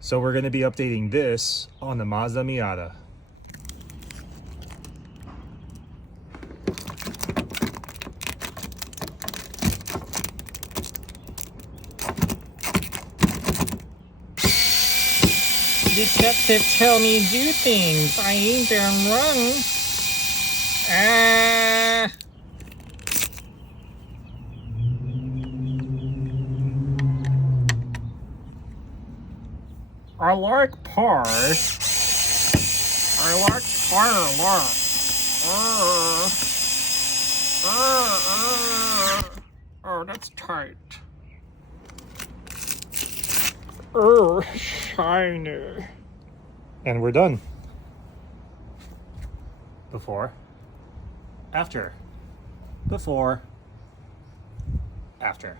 So we're going to be updating this on the Mazda Miata. Detective, tell me do things. I ain't done wrong. I like pie. I like pie a lot. Oh, that's tight. Oh, shiny. And we're done. Before, after, before, after.